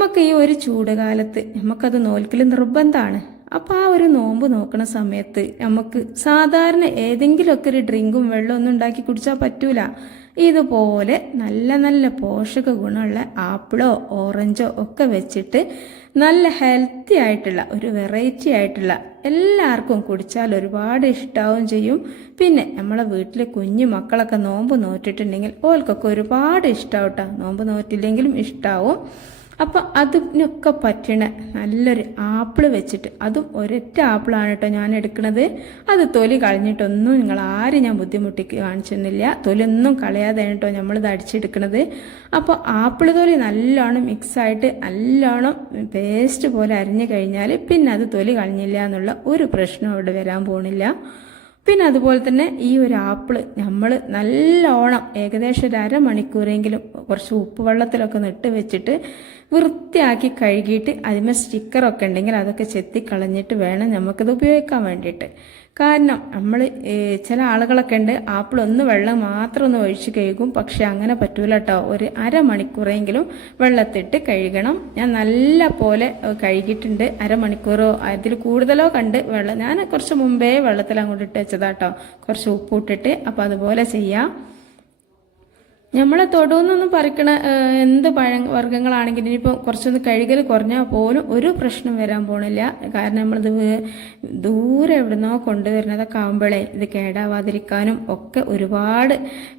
നമുക്ക് ഈ ഒരു ചൂടുകാലത്ത് നമുക്കത് നോൽക്കൽ നിർബന്ധമാണ് അപ്പോൾ ആ ഒരു നോമ്പ് നോക്കുന്ന സമയത്ത് നമുക്ക് സാധാരണ ഏതെങ്കിലുമൊക്കെ ഒരു ഡ്രിങ്കും വെള്ളം ഒന്നും ഉണ്ടാക്കി കുടിച്ചാൽ പറ്റൂല. ഇതുപോലെ നല്ല നല്ല പോഷക ഗുണമുള്ള ആപ്പിളോ ഓറഞ്ചോ ഒക്കെ വെച്ചിട്ട് നല്ല ഹെൽത്തി ആയിട്ടുള്ള ഒരു വെറൈറ്റി ആയിട്ടുള്ള എല്ലാവർക്കും കുടിച്ചാൽ ഒരുപാട് ഇഷ്ടാവും ചെയ്യും. പിന്നെ നമ്മളെ വീട്ടിലെ കുഞ്ഞു മക്കളൊക്കെ നോമ്പ് നോറ്റിട്ടുണ്ടെങ്കിൽ ഓൽക്കൊക്കെ ഒരുപാട് ഇഷ്ടാവും നോമ്പ് നോറ്റില്ലെങ്കിലും ഇഷ്ടാവും. അപ്പം അതിനൊക്കെ പറ്റണ നല്ലൊരു ആപ്പിൾ വെച്ചിട്ട്. അതും ഒരൊറ്റ ആപ്പിളാണ് കേട്ടോ ഞാൻ എടുക്കുന്നത് അത് തൊലി കളഞ്ഞിട്ടൊന്നും നിങ്ങൾ ആരും ഞാൻ ബുദ്ധിമുട്ടി കാണിച്ചൊന്നുമില്ല. തൊലി ഒന്നും കളയാതെ കേട്ടോ നമ്മളിത് അടിച്ചെടുക്കണത്. അപ്പോൾ ആപ്പിൾ തൊലി നല്ലോണം മിക്സായിട്ട് നല്ലോണം പേസ്റ്റ് പോലെ അരിഞ്ഞു കഴിഞ്ഞാൽ പിന്നെ അത് തൊലി കളഞ്ഞില്ല എന്നുള്ള ഒരു പ്രശ്നം അവിടെ വരാൻ പോണില്ല. പിന്നെ അതുപോലെ തന്നെ ഈ ഒരു ആപ്പിൾ നമ്മൾ നല്ലോണം ഏകദേശം ഒരു അരമണിക്കൂറെങ്കിലും കുറച്ച് ഉപ്പ് വെള്ളത്തിലൊക്കെ നിട്ട് വെച്ചിട്ട് വൃത്തിയാക്കി കഴുകിയിട്ട് അതിന്മേൽ സ്റ്റിക്കറൊക്കെ ഉണ്ടെങ്കിൽ അതൊക്കെ ചെത്തി കളഞ്ഞിട്ട് വേണം നമുക്കത് ഉപയോഗിക്കാൻ വേണ്ടിയിട്ട്. കാരണം നമ്മൾ ചില ആളുകളൊക്കെ ഉണ്ട് ആപ്പിൾ ഒന്ന് വെള്ളം മാത്രം ഒന്ന് ഒഴിച്ച് കഴുകും. പക്ഷെ അങ്ങനെ പറ്റൂല കേട്ടോ ഒരു അരമണിക്കൂറെങ്കിലും വെള്ളത്തിട്ട് കഴുകണം. ഞാൻ നല്ല പോലെ കഴുകിയിട്ടുണ്ട്. അരമണിക്കൂറോ അതിൽ കൂടുതലോ കണ്ട് വെള്ളം ഞാൻ കുറച്ച് മുമ്പേ വെള്ളത്തിൽ അങ്ങോട്ട് ഇട്ട് വെച്ചതാട്ടോ കുറച്ച് ഉപ്പ് ഇട്ടിട്ട് അപ്പോൾ അതുപോലെ ചെയ്യാം. നമ്മളെ തൊടുന്നൊന്നും പറിക്കണ എന്ത് പഴ വർഗങ്ങളാണെങ്കിലും ഇനിയിപ്പോൾ കുറച്ചൊന്ന് കഴുകൽ കുറഞ്ഞാൽ പോലും ഒരു പ്രശ്നം വരാൻ പോണില്ല. കാരണം നമ്മളിത് ദൂരെ എവിടുന്നോ കൊണ്ടുവരുന്നതൊക്കെ ആകുമ്പോഴേ ഇത് കേടാവാതിരിക്കാനും ഒക്കെ ഒരുപാട്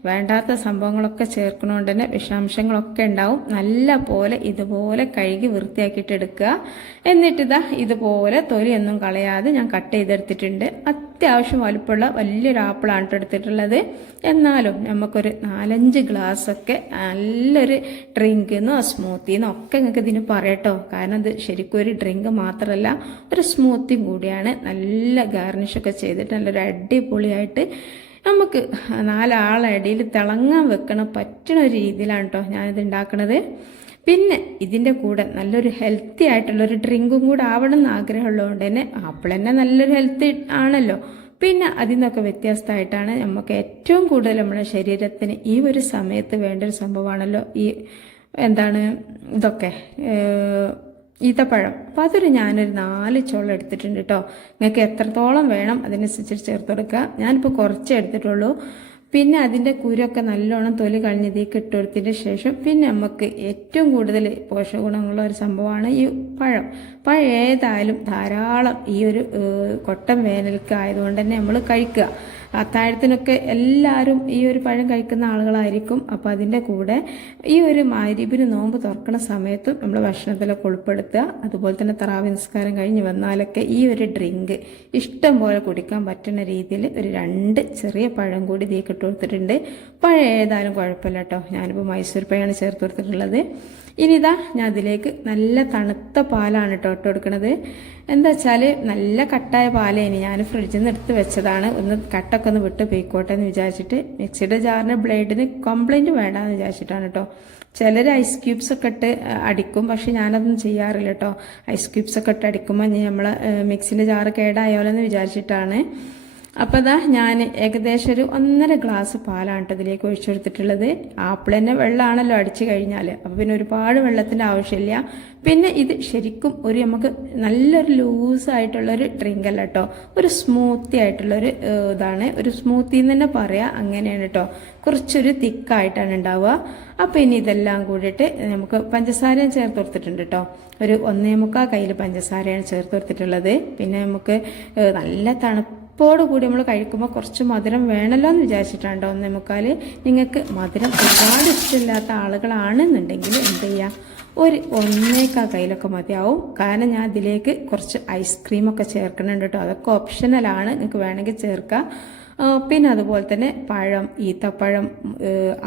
വേണ്ടാത്ത സംഭവങ്ങളൊക്കെ ചേർക്കണോണ്ട് തന്നെ വിഷാംശങ്ങളൊക്കെ ഉണ്ടാവും. നല്ല പോലെ ഇതുപോലെ കഴുകി വൃത്തിയാക്കിയിട്ട് എടുക്കുക. എന്നിട്ടിതാ ഇതുപോലെ തൊലിയൊന്നും കളയാതെ ഞാൻ കട്ട് ചെയ്തെടുത്തിട്ടുണ്ട്. അത്യാവശ്യം വലുപ്പമുള്ള വലിയൊരു ആപ്പിളാണ് ട്ടോ എടുത്തിട്ടുള്ളത്. എന്നാലും നമുക്കൊരു നാലഞ്ച് ഗ്ലാസ് ഒക്കെ നല്ലൊരു ഡ്രിങ്കെന്നോ സ്മൂത്തിന്നോ ഒക്കെ നിങ്ങൾക്ക് ഇതിന് പറയട്ടോ. കാരണം ഇത് ശരിക്കും ഒരു ഡ്രിങ്ക് മാത്രമല്ല ഒരു സ്മൂത്തിയും കൂടിയാണ്. നല്ല ഗാർണിഷൊക്കെ ചെയ്തിട്ട് നല്ലൊരു അടിപൊളിയായിട്ട് നമുക്ക് നാലാളടിയിൽ തിളങ്ങാൻ വെക്കണം പറ്റണ ഒരു രീതിയിലാണ് കേട്ടോ ഞാനിത് ഉണ്ടാക്കണത് പിന്നെ ഇതിന്റെ കൂടെ നല്ലൊരു ഹെൽത്തി ആയിട്ടുള്ളൊരു ഡ്രിങ്കും കൂടെ ആവണം എന്ന് ആഗ്രഹമുള്ളതുകൊണ്ട് തന്നെ ആപ്പിൾ തന്നെ നല്ലൊരു ഹെൽത്തി ആണല്ലോ. പിന്നെ അതിൽ നിന്നൊക്കെ വ്യത്യസ്തമായിട്ടാണ് നമുക്ക് ഏറ്റവും കൂടുതൽ നമ്മുടെ ശരീരത്തിന് ഈ ഒരു സമയത്ത് വേണ്ട ഒരു സംഭവമാണല്ലോ ഈ എന്താണ് ഇതൊക്കെ ഈത്തപ്പഴം. അപ്പോൾ അതൊരു ഞാനൊരു നാല് ചോളം എടുത്തിട്ടുണ്ട് കേട്ടോ നിങ്ങൾക്ക് എത്രത്തോളം വേണം അതിനനുസരിച്ച് ചേർത്ത് കൊടുക്കുക. ഞാനിപ്പോൾ കുറച്ചേ എടുത്തിട്ടുള്ളൂ. പിന്നെ അതിന്റെ കുരൊക്കെ നല്ലോണം തൊലി കളഞ്ഞതിലേക്ക് ഇട്ട് കൊടുത്തതിന് ശേഷം പിന്നെ നമുക്ക് ഏറ്റവും കൂടുതൽ പോഷകഗുണമുള്ള ഒരു സംഭവമാണ് ഈ പഴം. പഴം ഏതായാലും ധാരാളം ഈ ഒരു കൊട്ടം വേനൽക്ക് ആയതുകൊണ്ട് തന്നെ നമ്മൾ കഴിക്കുക. അത്താഴത്തിനൊക്കെ എല്ലാവരും ഈ ഒരു പഴം കഴിക്കുന്ന ആളുകളായിരിക്കും. അപ്പോൾ അതിന്റെ കൂടെ ഈ ഒരു മാരിബിന് നോമ്പ് തുറക്കുന്ന സമയത്തും നമ്മൾ ഭക്ഷണത്തിലൊക്കെ ഉൾപ്പെടുത്തുക. അതുപോലെ തന്നെ തറാവി നിസ്കാരം കഴിഞ്ഞ് വന്നാലൊക്കെ ഈ ഒരു ഡ്രിങ്ക് ഇഷ്ടം പോലെ കുടിക്കാൻ പറ്റുന്ന രീതിയിൽ ഒരു രണ്ട് ചെറിയ പഴം കൂടി ഇതിലേക്ക് ഇട്ട് കൊടുത്തിട്ടുണ്ട്. പഴം ഏതായാലും കുഴപ്പമില്ല കേട്ടോ. ഞാനിപ്പോൾ മൈസൂർ പഴമാണ് ചേർത്ത് കൊടുത്തിട്ടുള്ളത്. ഇനി ഇതാ ഞാൻ അതിലേക്ക് നല്ല തണുത്ത പാലാണ് കേട്ടോ ഇട്ട് കൊടുക്കുന്നത് എന്താ വെച്ചാൽ നല്ല കട്ടായ പാലേനി ഞാൻ ഫ്രിഡ്ജിൽ നിന്ന് എടുത്ത് വെച്ചതാണ്. ഒന്ന് കട്ടൊക്കെ ഒന്ന് വിട്ട് പോയിക്കോട്ടെ എന്ന് വിചാരിച്ചിട്ട് മിക്സിയുടെ ജാറിന്റെ ബ്ലേഡിന് കംപ്ലൈന്റ് വേണ്ടാന്ന് വിചാരിച്ചിട്ടാണ് കേട്ടോ ചിലർ ഐസ് ക്യൂബ്സ് ഒക്കെ ഇട്ട് അടിക്കും പക്ഷെ ഞാനതൊന്നും ചെയ്യാറില്ല കേട്ടോ ഐസ് ക്യൂബ്സ് ഒക്കെ ഇട്ട് അടിക്കുമ്പോൾ നമ്മൾ മിക്സിന്റെ ജാറ് കേടായാലോ എന്ന് വിചാരിച്ചിട്ടാണ് അപ്പോൾ ഇതാ ഞാൻ ഏകദേശം ഒരു ഒന്നര ഗ്ലാസ് പാലാണ് ഇതിലേക്ക് ഒഴിച്ചു കൊടുത്തിട്ടുള്ളത് ആപ്പിൾ തന്നെ വെള്ളമാണല്ലോ അടിച്ചു കഴിഞ്ഞാൽ അപ്പോൾ പിന്നെ ഒരുപാട് വെള്ളത്തിന്റെ ആവശ്യമില്ല. പിന്നെ ഇത് ശരിക്കും ഒരു നമുക്ക് നല്ലൊരു ലൂസായിട്ടുള്ളൊരു ഡ്രിങ്ക് അല്ല കേട്ടോ ഒരു സ്മൂത്തി ആയിട്ടുള്ളൊരു ഇതാണ്. ഒരു സ്മൂത്തി എന്ന് തന്നെ പറയാം അങ്ങനെയാണ് കേട്ടോ കുറച്ചൊരു തിക്കായിട്ടാണ് ഉണ്ടാവുക അപ്പോൾ ഇനി ഇതെല്ലാം കൂടിയിട്ട് നമുക്ക് പഞ്ചസാരയും ചേർത്ത് കൊടുത്തിട്ടുണ്ട് കേട്ടോ ഒരു ഒന്നേ മുക്കാൽ കയ്യിൽ പഞ്ചസാരയാണ് ചേർത്ത് കൊടുത്തിട്ടുള്ളത്. പിന്നെ നമുക്ക് നല്ല തണുപ്പ് കൂടി നമ്മൾ കഴിക്കുമ്പോൾ കുറച്ച് മധുരം വേണമല്ലോ എന്ന് വിചാരിച്ചിട്ടാണ് ഒന്നേ മുക്കാൽ നിങ്ങൾക്ക് മധുരം ഒരുപാട് ഇഷ്ടമില്ലാത്ത ആളുകളാണെന്നുണ്ടെങ്കിൽ എന്ത് ചെയ്യാം? ഒരു ഒന്നേക്കാ കയ്യിലൊക്കെ മതിയാവും. കാരണം ഞാൻ ഇതിലേക്ക് കുറച്ച് ഐസ്ക്രീമൊക്കെ ചേർക്കുന്നുണ്ട് കേട്ടോ. അതൊക്കെ ഓപ്ഷണലാണ് നിങ്ങൾക്ക് വേണമെങ്കിൽ ചേർക്കാം. പിന്നെ അതുപോലെ തന്നെ പഴം ഈത്തപ്പഴം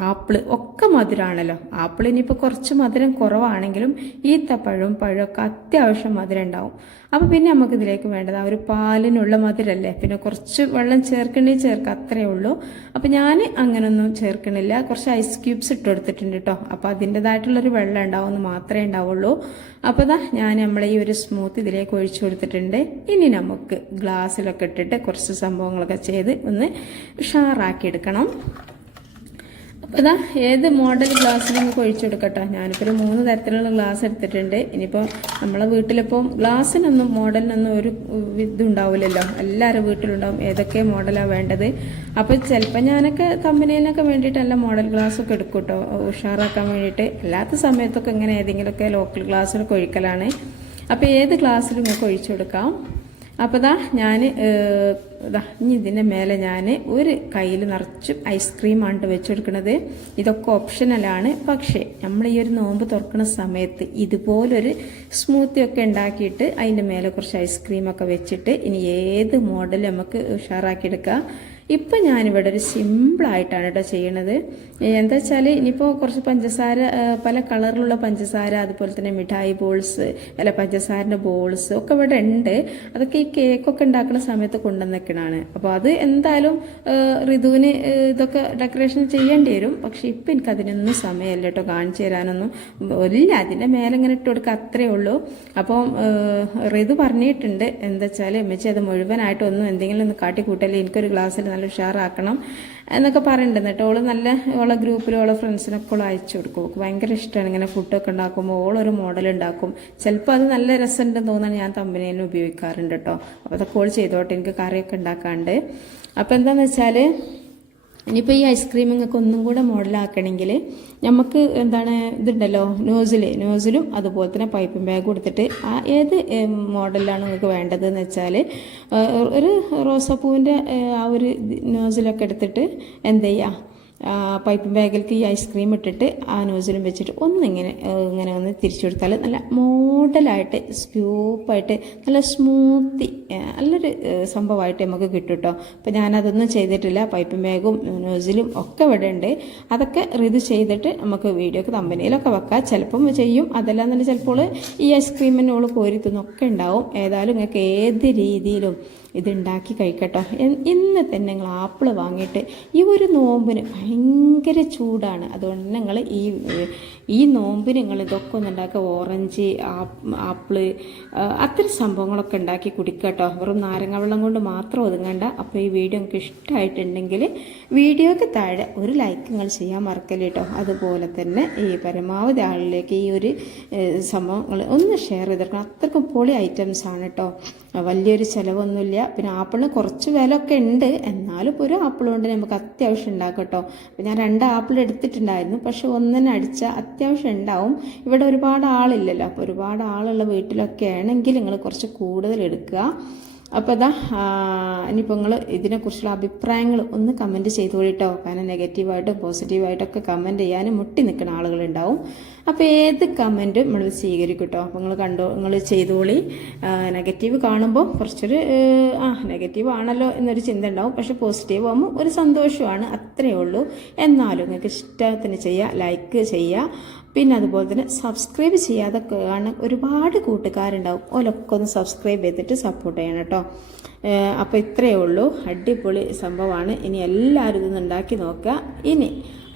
ആപ്പിൾ ഒക്കെ മധുരമാണല്ലോ ആപ്പിൾ ഇനിയിപ്പോൾ കുറച്ച് മധുരം കുറവാണെങ്കിലും ഈത്തപ്പഴവും പഴമൊക്കെ അത്യാവശ്യം മധുരം ഉണ്ടാവും. അപ്പോൾ പിന്നെ നമുക്ക് ഇതിലേക്ക് വേണ്ടത് ആ ഒരു പാലിനുള്ള മധുരമല്ലേ പിന്നെ കുറച്ച് വെള്ളം ചേർക്കണേ ചേർക്കുക അത്രയേ ഉള്ളൂ. അപ്പോൾ ഞാൻ അങ്ങനൊന്നും ചേർക്കണില്ല. കുറച്ച് ഐസ് ക്യൂബ്സ് ഇട്ട് കൊടുത്തിട്ടുണ്ട് കേട്ടോ അപ്പോൾ അതിന്റെതായിട്ടുള്ളൊരു വെള്ളം ഉണ്ടാവുമെന്ന് മാത്രമേ ഉണ്ടാവുള്ളൂ. അപ്പോൾ ദാ ഞാൻ നമ്മളെ ഈ ഒരു സ്മൂത്ത് ഇതിലേക്ക് ഒഴിച്ചു കൊടുത്തിട്ടുണ്ട്. ഇനി നമുക്ക് ഗ്ലാസ്സിലൊക്കെ ഇട്ടിട്ട് കുറച്ച് സംഭവങ്ങളൊക്കെ ചെയ്ത് ഒന്ന് ഉഷാറാക്കി എടുക്കണം ഇതാ ഏത് മോഡൽ ഗ്ലാസ് നിങ്ങൾക്ക് ഒഴിച്ചു കൊടുക്കട്ടോ. ഞാനിപ്പോൾ ഒരു മൂന്ന് തരത്തിലുള്ള ഗ്ലാസ് എടുത്തിട്ടുണ്ട്. ഇനിയിപ്പോൾ നമ്മളെ വീട്ടിലിപ്പോൾ ഗ്ലാസ്സിനൊന്നും മോഡലിനൊന്നും ഒരു ഇതുണ്ടാവില്ലല്ലോ എല്ലാവരും വീട്ടിലുണ്ടാവും. ഏതൊക്കെ മോഡലാണ് വേണ്ടത്. അപ്പോൾ ചിലപ്പോൾ ഞാനൊക്കെ കമ്പനിയിലൊക്കെ വേണ്ടിയിട്ടല്ല മോഡൽ ഗ്ലാസ് ഒക്കെ എടുക്കും കേട്ടോ. ഉഷാറാക്കാൻ വേണ്ടിയിട്ട്. അല്ലാത്ത സമയത്തൊക്കെ ഇങ്ങനെ ഏതെങ്കിലുമൊക്കെ ലോക്കൽ ഗ്ലാസ്സിലൊക്കെ ഒഴിക്കലാണ്. അപ്പോൾ ഏത് ഗ്ലാസ്സിലും നിങ്ങൾക്ക് ഒഴിച്ചു കൊടുക്കാം. അപ്പോൾ ദാ ഞാൻ ഇതാ ഇനി ഇതിന്റെ മേലെ ഞാൻ ഒരു കയ്യിൽ നിറച്ച് ഐസ്ക്രീമാണ് വെച്ചെടുക്കുന്നത് ഇതൊക്കെ ഓപ്ഷനലാണ് പക്ഷേ നമ്മൾ ഈ ഒരു നോമ്പ് തുറക്കുന്ന സമയത്ത് ഇതുപോലൊരു സ്മൂത്തി ഒക്കെ ഉണ്ടാക്കിയിട്ട് അതിന്റെ മേലെ കുറച്ച് ഐസ്ക്രീമൊക്കെ വെച്ചിട്ട് ഇനി ഏത് മോഡൽ നമുക്ക് ഉഷാറാക്കിയെടുക്കാം ഇപ്പം ഞാനിവിടെ ഒരു സിമ്പിളായിട്ടാണ് കേട്ടോ ചെയ്യണത്. എന്താ വെച്ചാൽ ഇനിയിപ്പോൾ കുറച്ച് പഞ്ചസാര പല കളറിലുള്ള പഞ്ചസാര അതുപോലെ തന്നെ മിഠായി ബോൾസ് അല്ല പഞ്ചസാരന്റെ ബോൾസ് ഒക്കെ ഇവിടെ ഉണ്ട്. അതൊക്കെ ഈ കേക്കൊക്കെ ഉണ്ടാക്കുന്ന സമയത്ത് കൊണ്ടുവന്നേക്കണാണ്. അപ്പോൾ അത് എന്തായാലും ഋതുവിന് ഇതൊക്കെ ഡെക്കറേഷൻ ചെയ്യേണ്ടി വരും. പക്ഷേ ഇപ്പം എനിക്ക് അതിനൊന്നും സമയമല്ല കേട്ടോ കാണിച്ചു തരാനൊന്നും. ഇല്ല അതിന്റെ മേലെ ഇങ്ങനെ ഇട്ട് കൊടുക്കുക അത്രേ ഉള്ളൂ. അപ്പോൾ ഋതു പറഞ്ഞിട്ടുണ്ട്. എന്താ വെച്ചാൽ അമ്മച്ചി അത് മുഴുവനായിട്ടൊന്നും എന്തെങ്കിലും ഒന്ന് കാട്ടിക്കൂട്ടല്ലേ? എനിക്കൊരു ഗ്ലാസ്സിൽ നല്ല ഉഷാറാക്കണം എന്നൊക്കെ പറയുന്നുണ്ട് കേട്ടോ ഓൾ നല്ല ഓളെ ഗ്രൂപ്പിൽ ഓളെ ഫ്രണ്ട്സിനൊക്കെ ഓൾ അയച്ചു കൊടുക്കും. ഭയങ്കര ഇഷ്ടമാണ് ഇങ്ങനെ ഫുഡൊക്കെ ഉണ്ടാക്കുമ്പോൾ ഓളൊരു മോഡൽ ഉണ്ടാക്കും. ചിലപ്പോൾ അത് നല്ല രസമുണ്ടെന്ന് തോന്നുന്നത് ഞാൻ തമ്പനേനും ഉപയോഗിക്കാറുണ്ട് കേട്ടോ അപ്പോൾ അതൊക്കെ ഓൾ ചെയ്തോട്ടെ. എനിക്ക് കറിയൊക്കെ ഉണ്ടാക്കാണ്ട്. അപ്പോൾ എന്താണെന്ന് വെച്ചാൽ ഇനിയിപ്പോൾ ഈ ഐസ്ക്രീം നിങ്ങൾക്ക് ഒന്നും കൂടെ മോഡലാക്കണമെങ്കിൽ നമുക്ക് എന്താണ് ഇതുണ്ടല്ലോ നോസിൽ നോസിലും അതുപോലെ തന്നെ പൈപ്പിംഗ് ബാഗ് കൊടുത്തിട്ട് ആ ഏത് മോഡലിലാണ് നിങ്ങൾക്ക് വേണ്ടതെന്ന് വെച്ചാൽ ഒരു റോസാപ്പൂവിന്റെ ആ ഒരു നോസിലൊക്കെ എടുത്തിട്ട് എന്ത് ചെയ്യുക പൈപ്പ് ബാഗിലേക്ക് ഈ ഐസ്ക്രീം ഇട്ടിട്ട് ആ നോസിലും വെച്ചിട്ട് ഒന്നിങ്ങനെ ഇങ്ങനെ ഒന്ന് തിരിച്ചു കൊടുത്താൽ നല്ല മോഡലായിട്ട് സ്ക്യൂപ്പായിട്ട് നല്ല സ്മൂത്തി നല്ലൊരു സംഭവമായിട്ട് നമുക്ക് കിട്ടും കേട്ടോ. അപ്പോൾ ഞാനതൊന്നും ചെയ്തിട്ടില്ല. പൈപ്പ് ബാഗും നോസിലും ഒക്കെ ഇവിടെ ഉണ്ട്. അതൊക്കെ റിത് ചെയ്തിട്ട് നമുക്ക് വീഡിയോ ഒക്കെ കമ്പനിയിലൊക്കെ വെക്കാം. ചിലപ്പം ചെയ്യും. അതെല്ലാം തന്നെ ചിലപ്പോൾ ഈ ഐസ്ക്രീമിനോട് കോരി ഉണ്ടാവും. ഏതായാലും നിങ്ങൾക്ക് ഏത് രീതിയിലും ഇത് ഉണ്ടാക്കി കഴിക്കട്ടോ ഇന്ന് തന്നെ നിങ്ങൾ ആപ്പിൾ വാങ്ങിയിട്ട് ഈ ഒരു നോമ്പിന് ഭയങ്കര ചൂടാണ്. അതുകൊണ്ട് നിങ്ങൾ ഈ ഈ നോമ്പിന് നിങ്ങൾ ഇതൊക്കെ ഒന്ന് ഉണ്ടാക്കുക. ഓറഞ്ച് ആപ്പ്- ആപ്പിൾ അത്തരം സംഭവങ്ങളൊക്കെ ഉണ്ടാക്കി കുടിക്കട്ടോ. വെറും നാരങ്ങ വെള്ളം കൊണ്ട് മാത്രം ഒതുങ്ങണ്ട. അപ്പോൾ ഈ വീഡിയോ നിങ്ങൾക്ക് ഇഷ്ടമായിട്ടുണ്ടെങ്കിൽ വീഡിയോക്ക് താഴെ ഒരു ലൈക്ക് നിങ്ങൾ ചെയ്യാൻ മറക്കല്ല കേട്ടോ. അതുപോലെ തന്നെ ഈ പരമാവധി ആളിലേക്ക് ഈ ഒരു സംഭവങ്ങൾ ഒന്ന് ഷെയർ ചെയ്തെടുക്കണം. അത്രക്കും പൊളി ഐറ്റംസ് ആണ് കേട്ടോ. വലിയൊരു ചിലവൊന്നുമില്ല. പിന്നെ ആപ്പിളിന് കുറച്ച് വിലയൊക്കെ ഉണ്ട്. എന്നാലും ഒരു ആപ്പിൾ കൊണ്ട് നമുക്ക് അത്യാവശ്യം ഉണ്ടാക്കും കേട്ടോ. അപ്പം ഞാൻ രണ്ട് ആപ്പിൾ എടുത്തിട്ടുണ്ടായിരുന്നു. പക്ഷെ ഒന്നിനെ അടിച്ചാൽ അത്യാവശ്യം ഉണ്ടാവും. ഇവിടെ ഒരുപാട് ആളില്ലല്ലോ. അപ്പോൾ ഒരുപാട് ആളുള്ള വീട്ടിലൊക്കെ ആണെങ്കിൽ നിങ്ങൾ കുറച്ച് കൂടുതൽ എടുക്കുക. അപ്പോൾ അതാ ഇനിയിപ്പോൾ നിങ്ങൾ ഇതിനെക്കുറിച്ചുള്ള അഭിപ്രായങ്ങൾ ഒന്ന് കമന്റ് ചെയ്തു കേട്ടോ കാരണം നെഗറ്റീവായിട്ടും പോസിറ്റീവായിട്ടൊക്കെ കമന്റ് ചെയ്യാനും മുട്ടി നിൽക്കുന്ന ആളുകളുണ്ടാവും. അപ്പോൾ ഏത് കമന്റും നമ്മൾ സ്വീകരിക്കും കേട്ടോ അപ്പോൾ നിങ്ങൾ കണ്ടോ നിങ്ങൾ ചെയ്തോളി നെഗറ്റീവ് കാണുമ്പോൾ കുറച്ചൊരു ആ നെഗറ്റീവ് ആണല്ലോ എന്നൊരു ചിന്ത ഉണ്ടാവും. പക്ഷെ പോസിറ്റീവ് ആകുമ്പോൾ ഒരു സന്തോഷമാണ് അത്രയേ ഉള്ളൂ. എന്നാലും നിങ്ങൾക്ക് ഇഷ്ടത്തിന് ചെയ്യുക ലൈക്ക് ചെയ്യുക പിന്നെ അതുപോലെ തന്നെ സബ്സ്ക്രൈബ് ചെയ്യാതെ കാണാൻ ഒരുപാട് കൂട്ടുകാരുണ്ടാവും. ഓലൊക്കെ ഒന്ന് സബ്സ്ക്രൈബ് ചെയ്തിട്ട് സപ്പോർട്ട് ചെയ്യണം കേട്ടോ. അപ്പോൾ ഇത്രയേ ഉള്ളൂ. അടിപൊളി സംഭവമാണ്. ഇനി എല്ലാവരും ഇതൊന്ന് ഉണ്ടാക്കി നോക്കുക. ഇനി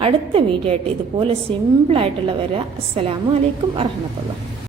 അടുത്ത വീഡിയോ ആയിട്ട് ഇതുപോലെ സിമ്പിളായിട്ടുള്ള വരിക അസ്സലാമു അലൈക്കും വറഹമത്തുള്ള